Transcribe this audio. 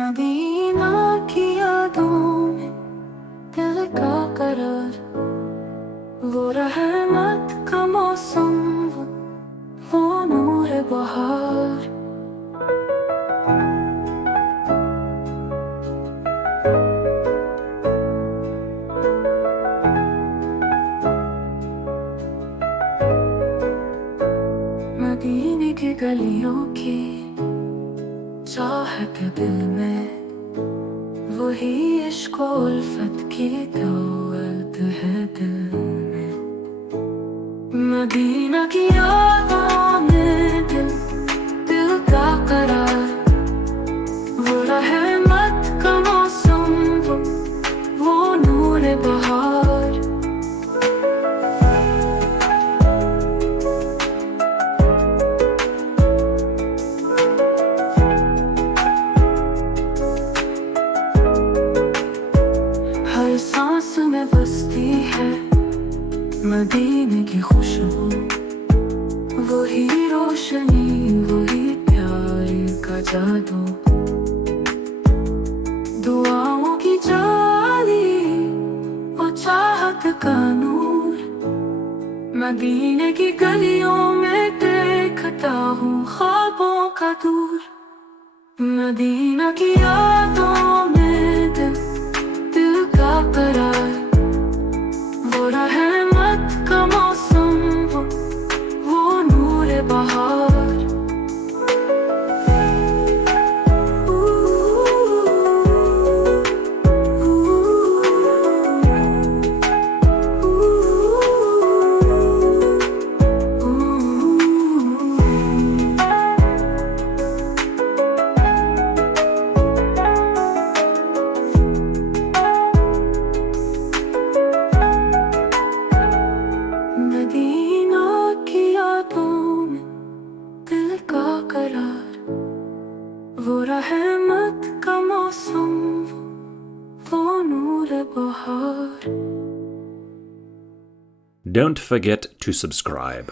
Medina की यादों में दिल का करार, वो रहमत का मौसम, वो नूर बहार। मदीने की गलियों की चाहत दिल में, वही इश्क और उल्फत की दावत है दिल में। मदीना की यादों में दिल का करार, वो रहमत का मौसम, वो नूर बहार। हर सांस में बसती है मदीने की खुशबू, वही रोशनी, वही प्यार का जादू। दुआओं की जाली, वो चाहत का नूर, मदीने की गलियों में देखता हूँ ख्वाबों का दूर। मदीना की यादों में दिल का करार, वो रहमत का मौसम, वो नूर बहार। मदीना की यादों में दिल का करार, वो रहमत का मौसम, वो नूर बहार। Don't forget to subscribe.